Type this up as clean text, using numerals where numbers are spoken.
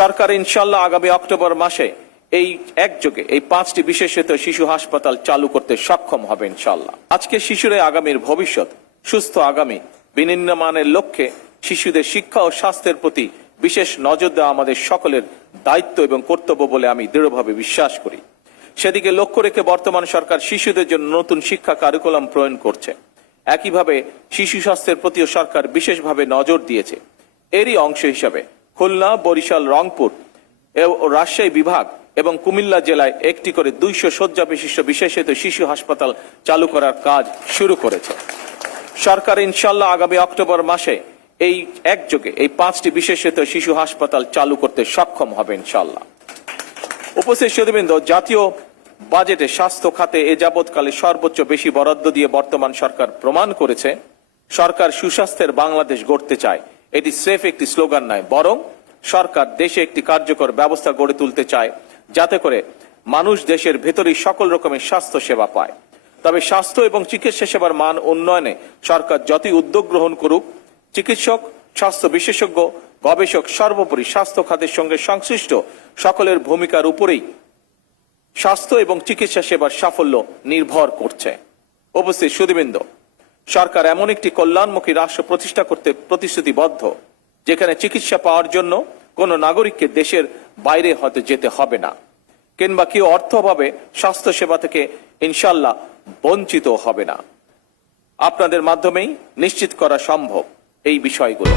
সরকার ইনশাল্লাহ আগামী অক্টোবর মাসে এই একযোগে এই 5টি বিশেষায়িত শিশু হাসপাতাল চালু করতে সক্ষম হবে ইনশাল্লাহ। আজকে শিশুরাই আগামীর ভবিষ্যৎ। সুস্থ আগামী বিনির্মাণের লক্ষ্যে শিশুদের শিক্ষা ও স্বাস্থ্যের প্রতি বিশেষ নজর দেওয়া আমাদের সকলের দায়িত্ব এবং কর্তব্য বলে আমি দৃঢ়ভাবে বিশ্বাস করি। সেদিকে লক্ষ্য রেখে বর্তমান সরকার শিশুদের জন্য নতুন শিক্ষা কারিকুলাম প্রণয়ন করছে। একইভাবে শিশু স্বাস্থ্যের প্রতিও সরকার বিশেষভাবে নজর দিয়েছে। এরই অংশ হিসাবে খুলনা, বরিশাল, রংপুর ও রাজশাহী বিভাগ এবং কুমিল্লা জেলায় একটি করে 200 শয্যা বিশিষ্ট বিশেষায়িত শিশু হাসপাতাল চালু করার কাজ শুরু করেছে। সরকার ইনশাল্লাহ আগামী অক্টোবর মাসে এই একযোগে এই 5টি বিশেষায়িত শিশু হাসপাতাল চালু করতে সক্ষম হবে ইনশাল্লাহ। উপস্থিত সুধীবৃন্দ, জাতীয় বাজেটে স্বাস্থ্য খাতে এ যাবৎকালে সর্বোচ্চ বেশি বরাদ্দ দিয়ে বর্তমান সরকার প্রমাণ করেছে সরকার সুস্বাস্থ্যের বাংলাদেশ গড়তে চায়। এটি স্রেফ একটি স্লোগান নয়, বরং সরকার দেশে একটি কার্যকর ব্যবস্থা গড়ে তুলতে চায় যাতে করে মানুষ দেশের ভেতরেই সকল রকমের স্বাস্থ্য সেবা পায়। তবে স্বাস্থ্য এবং চিকিৎসা সেবার মান উন্নয়নে সরকার যতই উদ্যোগ গ্রহণ করুক, চিকিৎসক, স্বাস্থ্য বিশেষজ্ঞ, গবেষক, সর্বোপরি স্বাস্থ্য খাতের সঙ্গে সংশ্লিষ্ট সকলের ভূমিকার উপরেই স্বাস্থ্য এবং চিকিৎসা সেবার সাফল্য নির্ভর করছে। উপস্থিত সুধীবৃন্দ, সরকার এমন একটি কল্যাণমুখী রাষ্ট্র প্রতিষ্ঠা করতে প্রতিশ্রুতিবদ্ধ যেখানে চিকিৎসা পাওয়ার জন্য কোনো নাগরিককে দেশের বাইরে হতে যেতে হবে না, কিংবা কেউ অর্থ অভাবে স্বাস্থ্য সেবা থেকে ইনশাল্লাহ বঞ্চিত হবে না। আপনাদের মাধ্যমেই নিশ্চিত করা সম্ভব এই বিষয়গুলো।